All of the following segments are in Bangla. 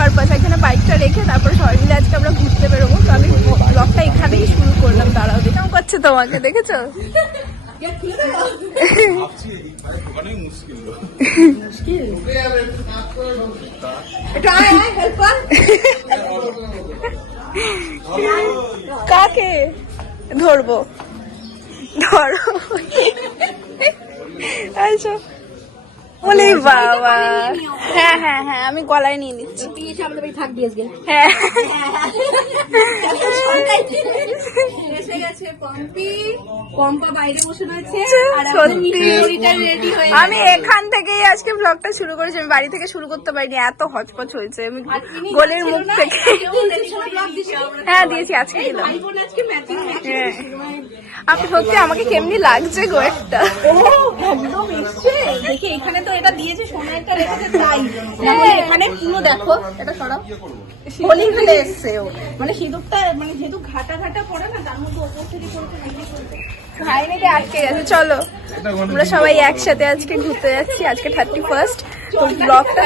পারপাস, এখানে বাইকটা রেখে তারপর সবাই মিলে আজকে আমরা ঘুরতে বেরোবো। তো আমি ব্লগটা এখানেই শুরু করলাম। দাঁড়াও, কেমন করছে তোমাকে, দেখেছো? কাকে ধরবো? ধরো। আচ্ছা, বলে বাবা। হ্যাঁ হ্যাঁ হ্যাঁ, আমি গলায় নিয়ে নিচ্ছি। হ্যাঁ, এসে গেছে পম্পি, পম্পা বাইরে বসে রয়েছে। আমি এখান থেকেই আজকে ব্লগটা শুরু করেছি। আমি বাড়ি থেকে শুরু করতে পারিনি, এত হচপচ হয়েছে। আমি গলির মুখ থেকে। হ্যাঁ দিয়েছি, আজকে দিলাম। হ্যাঁ, আপনি সত্যি আমাকে কেমনি লাগছে গো একটা। একদম এসছে দেখি, এখানে তো এটা দিয়েছে, সোনারটা রেখেছে তাই। এখানে পুরো দেখো, এটা সরাও। হোলি ফেলে এসছে ও, মানে সিঁদুরটা মানে যেহেতু ঘাটা ঘাটা পড়ে না, তার মধ্যে ওপর থেকে পড়তে নাকি পড়তে ভাইনেকে আটকে গেছে। চলো আমরা সবাই একসাথে আজকে ঘুরতে যাচ্ছি। আজকে 31st, তো ব্লগটা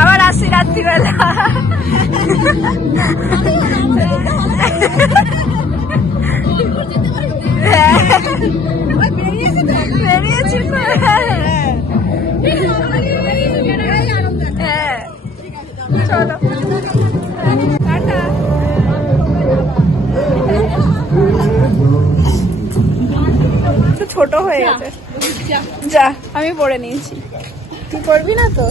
আবার আসি রাত্রিবেলা। বেরিয়েছি। হ্যাঁ চলো, টাটা। ছোট হয়ে গেছে, যা আমি পরে নিয়েছি। তুই পড়বি না তো?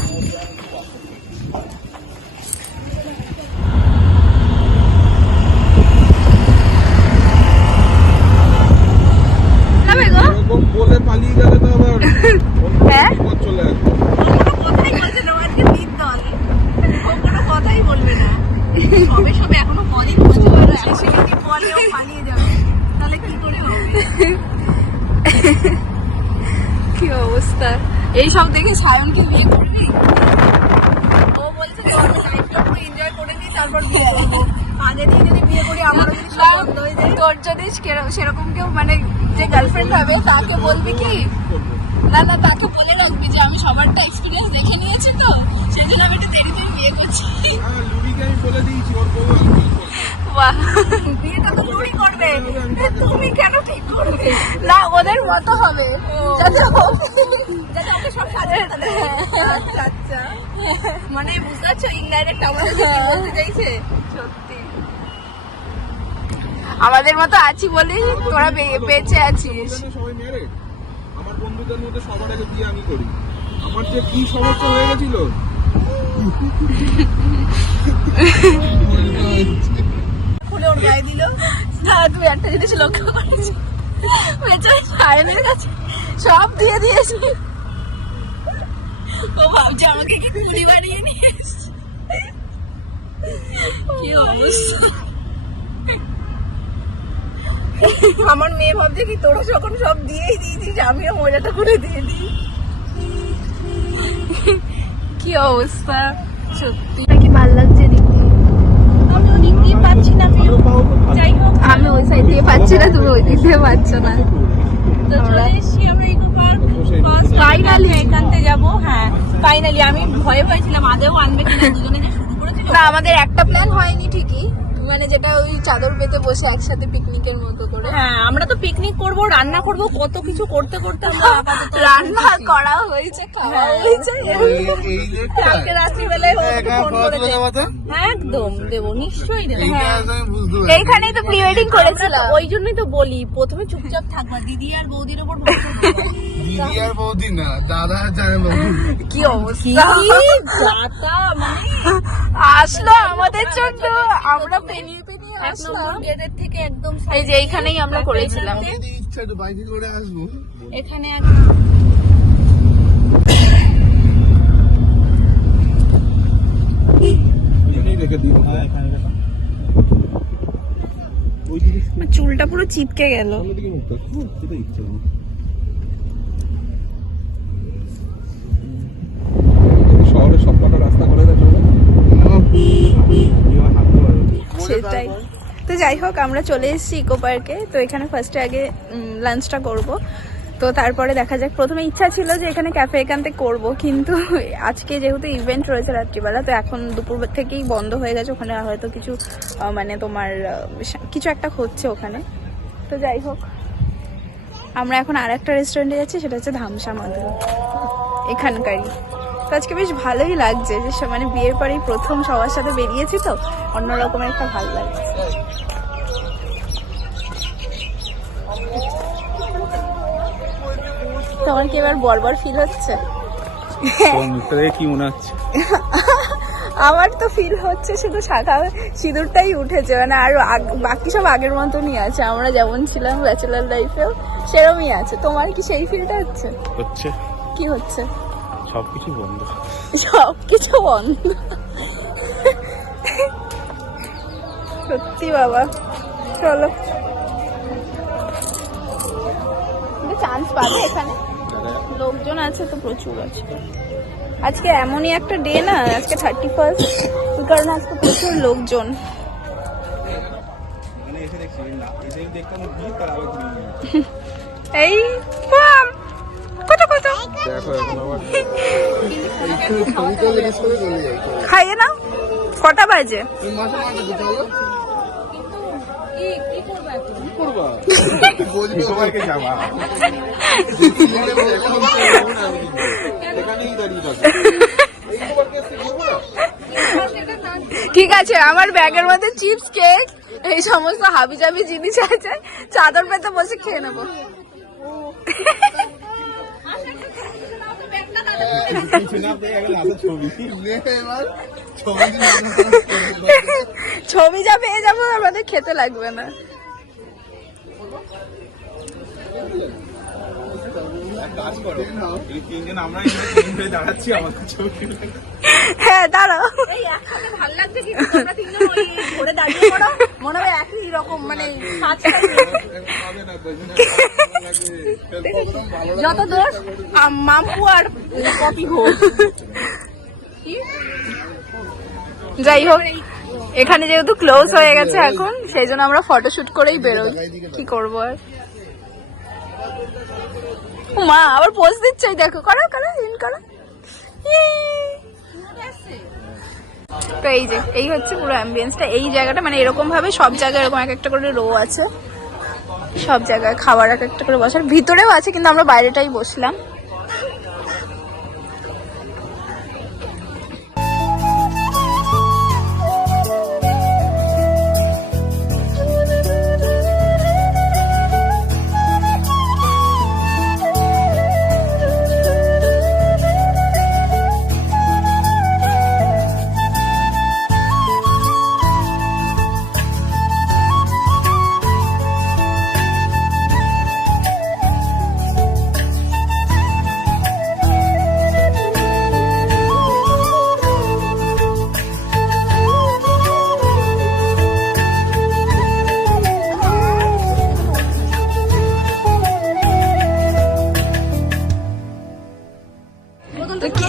বলে পালিয়ে গেলে তো আবার হ্যাঁ চলে আসবে। কথাই বলছে না আজকে বিদ দল, ও কোনো কথাই বলবে না। সবে সবে এখনো বলেই বুঝতে পারো, এসে যদি বলেও পালিয়ে যাবে তাহলে কি করে হবে? কি অবস্থা! এইসব দেখে সায়নকে বিয়ে করবি? ও বলছে যে আমি লাইফটা পুরো এনজয় করে নিই, তারপর বিয়ে করবো। আগে দিয়ে যদি বিয়ে করি আমারও যদি সব বন্ধ হয়ে যায়। তোর যদি সেরকম কেউ মানে যে গার্লফ্রেন্ড হবে তাকে বলবি কি? না না, তাকে বলে রাখবি যে আমি সবারটা এক্সপিরিয়েন্স দেখে নিয়েছি, তো সেই জন্য আমি একটু দেরি দেরি বিয়ে করছি। হ্যাঁ, লুরিকে আমি বলে দিয়েছি ওর বউ আমি বাহ, বিয়েটা তো লুরি করবে, তুমি কেন ঠিক করবে? না ওদের মতো হবে যাতে যাতে ওকে সব সাজিয়ে দেবে। আচ্ছা আচ্ছা, মানে বুঝতে পারছো ইনডাইরেক্ট আমাদের কি বলতে চাইছে? সত্যি আমাদের মতো আছি বলেই তোরা বেঁচে আছিস। সবাই ম্যারেড, আমার বন্ধুদের মধ্যে সবার আগে বিয়ে আমি করি। আমার যে কি সমস্যা হয়ে গেছিল, খুলে ওর গায়ে দিল। না, তুই একটা জিনিস লক্ষ্য করেছিস, বেচারি সায়নের কাছে সব দিয়ে দিয়েছি। ও ভাবছে আমাকে কি কুড়ি বানিয়ে নিয়ে এসছে। কি অবস্থা! আমার মেয়ে ভাবছে কি তোরা যখন সব দিয়েই দিয়েছিস আমিও মজাটা করে দিয়ে দিই। কি অবস্থা সত্যি! কি ভালো লাগছে দেখতে। আমি ওদিক দিয়ে পাচ্ছি না, যাই হোক আমি ওই সাইড দিয়ে পাচ্ছি না, তুমি ওই দিক দিয়ে পাচ্ছ না। তো চলে এসেছি আমরা ইকো পার্ক। Finally। এখানতে যাবো। হ্যাঁ ফাইনালি, আমি ভয়ে পাইছিলাম আদেও আনবে কিনা, দুজনে যে শুরু করেছিল। না, আমাদের একটা প্ল্যান হয়নি ঠিকই, মানে যেটা ওই চাদর পেতে বসে একসাথে পিকনিকের মতো করে। হ্যাঁ আমরা তো পিকনিক করব, রান্না করব, কত কিছু করতে করতে আমরা আপাতত রান্না করা হয়েছে, খাওয়া হয়েছে। কালকে রাত্রিবেলায় ও আমাকে ফোন করেছে। একদম দেবো, নিশ্চয়ই দেবো। এইখানেই তো প্রি ওয়েডিং করেছিলাম। ওই জন্যই তো বলি প্রথমে চুপচাপ থাকবা, দিদি আর বৌদির উপর ভরসা করো। দিদি আর বৌদি না, দাদা আর জামাইবাবু। কি অবস্থা! যাতা মানে আসলো আমাদের জন্য, আমরা পেনিয়ে পেনিয়ে এক আসলাম। নম্বর গেটের থেকে একদম এই যে এইখানেই আমরা করেছিলাম। যদি ইচ্ছা একটু বাইকে করে আসবো। এখানে এখানেই রেখে দিই। হ্যাঁ, এখানে রাখো। ওই জিনিস চুলটা পুরো চিপকে গেল। সামনের দিকে মুখ রাখো, যেটা ইচ্ছা করো। শহরে সব কটা রাস্তা করে দেয়। সেটাই, যাই হোক আমরা চলে এসেছি ইকো পার্কে। তো এখানে ফার্স্টে আগে লাঞ্চটা করব, তো তারপরে দেখা যাক। প্রথমে ইচ্ছা ছিল যে এখানে ক্যাফে এখানতে করব, কিন্তু আজকে যেহেতু ইভেন্ট রয়েছে রাত্রিবেলা, তো এখন দুপুর থেকেই বন্ধ হয়ে গেছে। ওখানে হয়তো কিছু মানে তোমার কিছু একটা হচ্ছে ওখানে। তো যাই হোক আমরা এখন আর একটা রেস্টুরেন্টে যাচ্ছি, সেটা হচ্ছে ধামসা মাধু, এখানকারই। তো আজকে বেশ ভালোই লাগছে, যে মানে বিয়ের পরেই প্রথম সবার সাথে বেরিয়েছি, তো অন্যরকমের একটা ভালো লাগছে। তোমার কি এবার বরবর ফিল হচ্ছে? কি মনে হচ্ছে? আমার তো ফিল হচ্ছে শুধু শাখা সিঁদুরটাই উঠেছে, মানে আর বাকি সব আগের মতনই আছে। আমরা যেমন ছিলাম ব্যাচেলার লাইফেও সেরমই আছে। তোমার কি সেই ফিলটা হচ্ছে? হচ্ছে। কি হচ্ছে? সবকিছু বন্ধ, সবকিছু বন্ধ। সত্যি বাবা। চলো, চান্স পাবে এখানে, লোকজন আছে তো, প্রচুর আছে। আজকে এমনই একটা ডে না, আজকে 31st, ওই কারণে আজকে প্রচুর লোকজন। এই কত কত খাইয়ে নাও, কটা বাজে? ঠিক আছে, আমার ব্যাগের মধ্যে চিপস, কেক, এই সমস্ত হাবিজাবি জিনিস আছে, চাদর পেতে বসে খেয়ে নেবো। ছবি যা পেয়ে যাবো, আমাদের খেতে লাগবে না। হ্যাঁ দাঁড়াও, ভালো লাগছে কি তোমরা তিনজন ওই ঘুরে দাঁড়িয়ে পড়ো, মনে হয় একই রকম, মানে যত দোষ মাম্পু আর কপি হোক। যাই হোক, এখানে যেহেতু ক্লোজ হয়ে গেছে এখন, সেই জন্য আমরা ফটোশুট করেই বেরোই। কি করবো আর। মা আবার পোজ দিচ্ছে, দেখো, করো করো, ইন করো। তো এই যে এই হচ্ছে পুরো অ্যাম্বিয়েন্সটা, এই জায়গাটা মানে এরকম ভাবে সব জায়গায় এরকম এক একটা করে রো আছে, সব জায়গায় খাবার এক একটা করে বসার, ভিতরেও আছে, কিন্তু আমরা বাইরেটাই বসলাম।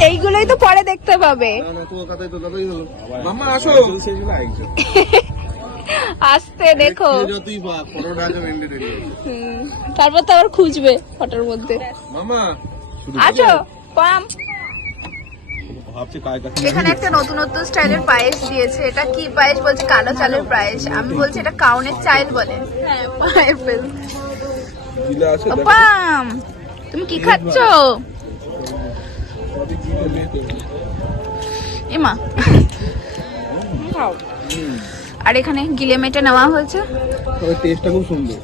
এইগুলোই তো পরে দেখতে পাবে। আসতে দেখো, তারপর তো আবার খুঁজবে ফটোর মধ্যে। আছো পাম। এখানে একটা নতুন নতুন স্টাইলের পায়েস দিয়েছে। এটা কি পায়েস বলছে? কালো চালের পায়েস। আমি বলছি এটা কাউনের চাল বলে। পাম, তুমি কি খাচ্ছ? এমা আর এখানে গিলে মেটে নেওয়া হয়েছে। টেস্টটা খুব সুন্দর।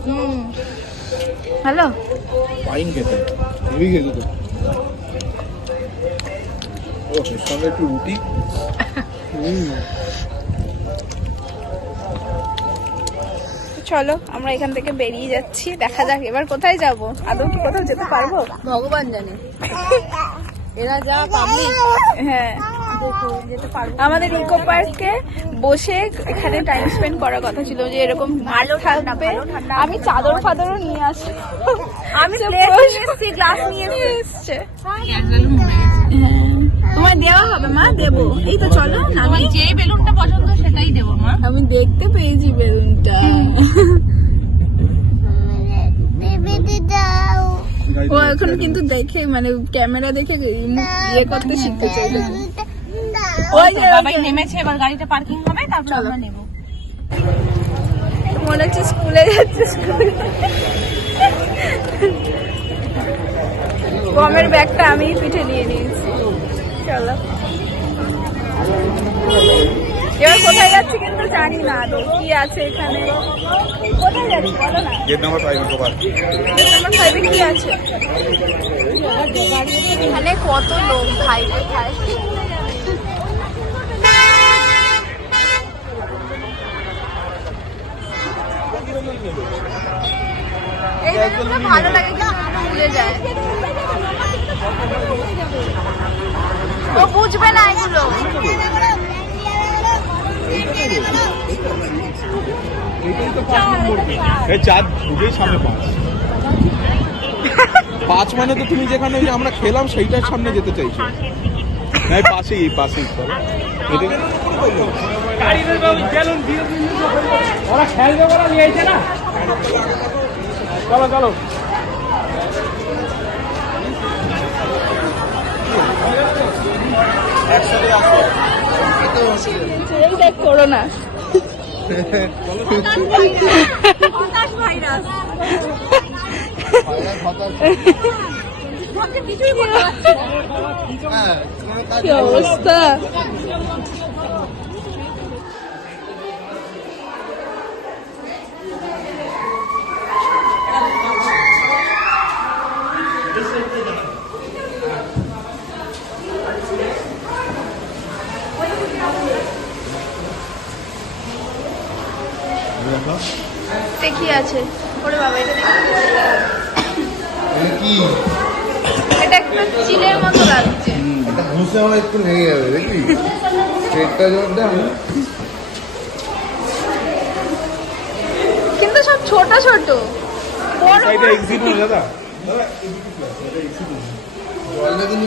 হ্যালো, পাইন খেতে হেভি খেতে তো। ও সঙ্গে একটু রুটি। চলো আমরা এখান থেকে বেরিয়ে যাচ্ছি, দেখা যাক এবার কোথায় যাব। আদৌ কি কোথাও যেতে পারবো ভগবান জানে, এরা যা পাবলিক। হ্যাঁ, আমাদের ইকো পার্কে বসে এখানে টাইম স্পেন্ড করার কথা ছিল, যে এরকম ভালো থাকবে। আমি চাদর ফাদরও নিয়ে আসি, আমি গ্লাস নিয়ে এসছে। তোমার দেওয়া হবে মা, দেবো। এই তো চলো নামি। যে বেলুনটা পছন্দ সেটাই দেবো মা। আমি দেখতে পেয়েছি বেলুনটা। ও এখন কিন্তু দেখে মানে ক্যামেরা দেখে ইয়ে করতে শিখতে চাইছে। ওই যে বাবাই নেমেছে, এবার গাড়িটা পার্কিং হবে, তারপর আমরা নেবো। মনে হচ্ছে স্কুলে যাচ্ছে। স্কুলে গমের ব্যাগটা আমি পিঠে নিয়ে নিয়েছি। চলো এবার কোথায় যাচ্ছি কিন্তু জানি না আদৌ কি আছে এখানে। কোথায় যাচ্ছি বলো না। Gate number 5 Gopal. Gate number 5 এ কি আছে? এখানে কত লোক ভাই কোথায়। এই জায়গাগুলো ভালো লাগে কিন্তু ভুলে যায়। ও বুঝবে না এগুলো। এই 4 ঢুকেই সামনে 5 মানে তো তুমি যেখানে ওই যে আমরা খেলাম সেইটার সামনে যেতে চাইছো। এই পাশেই ওরা খেলবে ওরা নিয়েছে না। চলো চলো এই দেখ করোনা। কি অবস্থা। কি আছে ওরে বাবা, এটা কি এটা একটু চিলের মতো লাগছে। এটা ঘুষে আমার একটু লেগে যাবে দেখবি পেটটা যখন দেখ কিন্তু সব ছোট ছোট। বড় সাইডে এক্সিট হয়ে দাদা। জলটা কিন্তু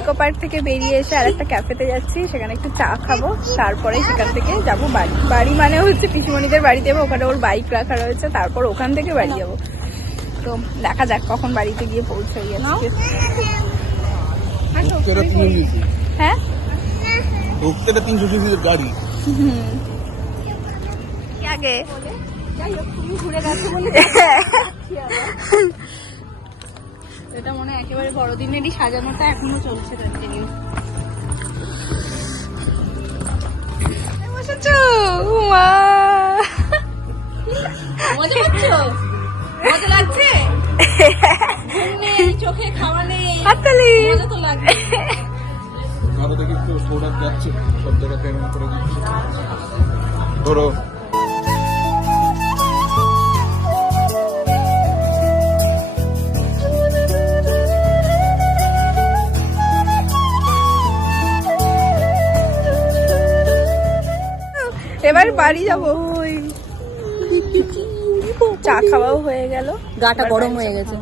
ইকো পার্ক থেকে বেরিয়ে এসে আরেকটা ক্যাফেতে যাচ্ছি, সেখানে একটু চা খাবো, তারপরে সেখান থেকে যাবো বাড়ি। বাড়ি মানে হচ্ছে পিসিমণিদের বাড়িতে যাবো, ওখানে ওর বাইক রাখা রয়েছে, তারপর ওখান থেকে বাড়ি যাবো। তো দেখা যাক কখন বাড়িতে গিয়ে পৌঁছাই আজকে। হ্যাঁ ঢুকতে 300 সিসির গাড়ি। কি আগে ঘুরে গেছে বলে এটা মনে হয় একেবারে বড়দিনেরই সাজানোটা এখনো চলছে। কন্টিনিউ বসেছো মা, মজা পাচ্ছো? মজা লাগছে? ঘুম নেই, চোখে খাওয়া নেই, হাততালি। মজা তো লাগবে। ধরো দেখি তো সোডা যাচ্ছে সব জায়গায় পেমেন্ট করে দিচ্ছি। ধরো এবার বাড়ি যাবো। চা খাওয়াও হয়ে গেল, গাটা গরম হয়ে গেছে।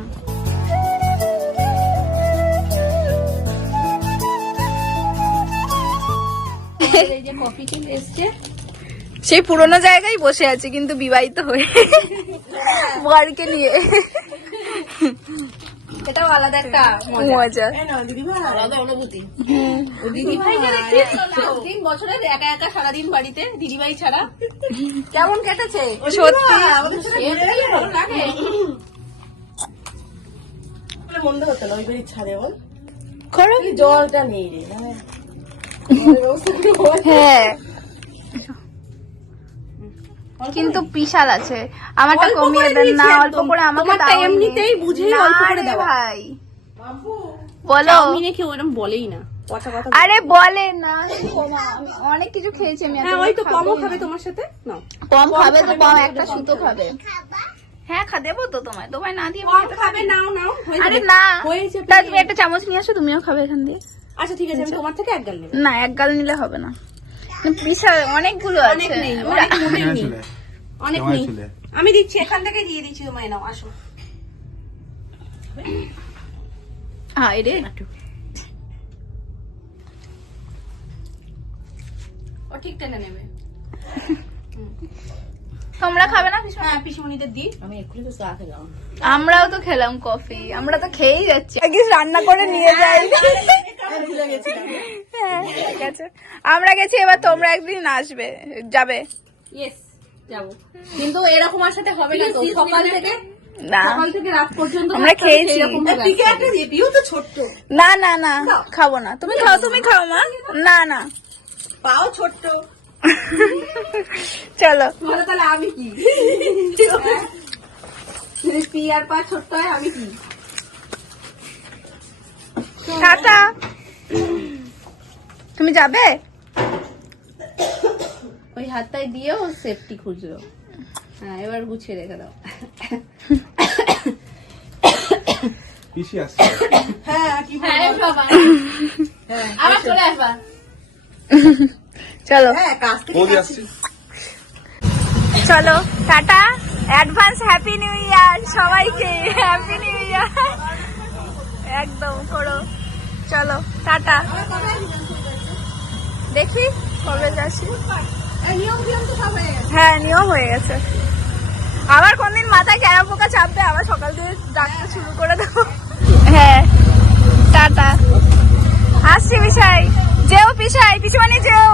এই যে কফি চলে এসছে, সেই পুরোনো জায়গায় বসে আছে কিন্তু বিবাহিত হয়ে বরকে নিয়ে। এটাও আলাদা একটা মজা। আলাদা অনুভূতি। দিদিভাইকে দেখি 3 বছরের একা একা সারাদিন বাড়িতে, দিদিভাই ছাড়া কেমন কেটেছে সত্যি ভালো লাগে। মন্দ হতো না ওই বাড়ির ছাদে বল, করো। জলটা নেই রে মানে হ্যাঁ কিন্তু বিশাল আছে। আমারটা অল্প কমিয়ে করে দেন না, দিয়েছি অল্প একদম। করে আমাকে তোমারটা দাও। এমনিতেই বুঝেই না অল্প করে রে দেওয়া। ভাই বলো। চাউমিনে কেউ এরকম বলেই না, পচা কথা। আরে বলে না, আমি অনেক কিছু খেয়েছি আমি। হ্যাঁ এতগুলো ওই তো খাবোই কমও না। খাবে তোমার সাথে না। কম খাবে তো কম একটা সুতো খাবে। হ্যাঁ দেবো তো তোমায় না দিয়ে আমি কম খেতে খাবে, পারি না। নাও নাও হয়ে আরে যাবে। না হয়েছে তা তুমি একটা চামচ নিয়ে আসো, তুমিও খাবে এখান দিয়ে। আচ্ছা ঠিক আছে, আমি তোমার থেকে এক গাল নেব। না এক গাল নিলে হবে না, বিশাল অনেকগুলো অনেক আছে। নেই, অনেক মোটেই নেই, চলে অনেক নেই। আমি দিচ্ছি, এখান থেকে দিয়ে দিচ্ছি, তোমায় নাও, আসো। হ্যাঁ রে একটু ও ঠিক টেনে নেবে। তোমরা খাবে না পিছনে? হ্যাঁ পিসিমণিদের দিই। আমি এক্ষুনি তো চা খেলাম। আমরাও তো খেলাম কফি, আমরা তো খেয়েই যাচ্ছি। আগে রান্না করে নিয়ে যাই। হ্যাঁ, ঠিক আছে আমরা গেছি, এবার তোমরা একদিন আসবে যাবে। ইয়েস, যাবো। কিন্তু এরকম আর সাথে হবে না তো, সকাল থেকে না রাত পর্যন্ত আমরা খেয়েছি। পিকে একটা রিভিউ তো ছোট্ট, না না না খাবো না, তুমি খাও, তুমি খাও মা। না না পাও ছোট্ট। চলো বলো তাহলে আমি কি? যদি পি আর পা ছোট্ট হয়, আমি কি? টাটা। তুমি যাবে? ওই হাতটায় দিয়েও সেফটি খুঁজলো। হ্যাঁ এবার গুছিয়ে রেখে দাও। পিসি আসছে। হ্যাঁ কি আবার চলে আসবা। চলো হ্যাঁ কাজ থেকে বৌদি আসছে। চলো tata, advance happy new year সবাইকে, হ্যাপি নিউ ইয়ার একদম করো। চলো টাটা, দেখি কবে যাচ্ছি। নিয়ম নিয়ম তো সব হয়ে গেছে। হ্যাঁ নিয়ম হয়ে গেছে, আবার কোনদিন মাথায় ক্যারা পোকা চাপবে, আবার সকাল থেকে ডাকতে শুরু করে দেবো। হ্যাঁ টাটা, আসছি পিসাই, যেও পিসাই, পিসুমানি যেও,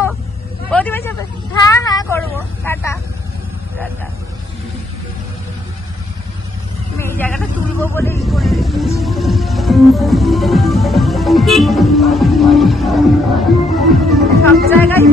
বৌদিমা যাবে। হ্যাঁ হ্যাঁ করবো, টাটা টাটা। আমি এই জায়গাটা তুলবো বলে ই করে রেখেছি। সব জায়গায়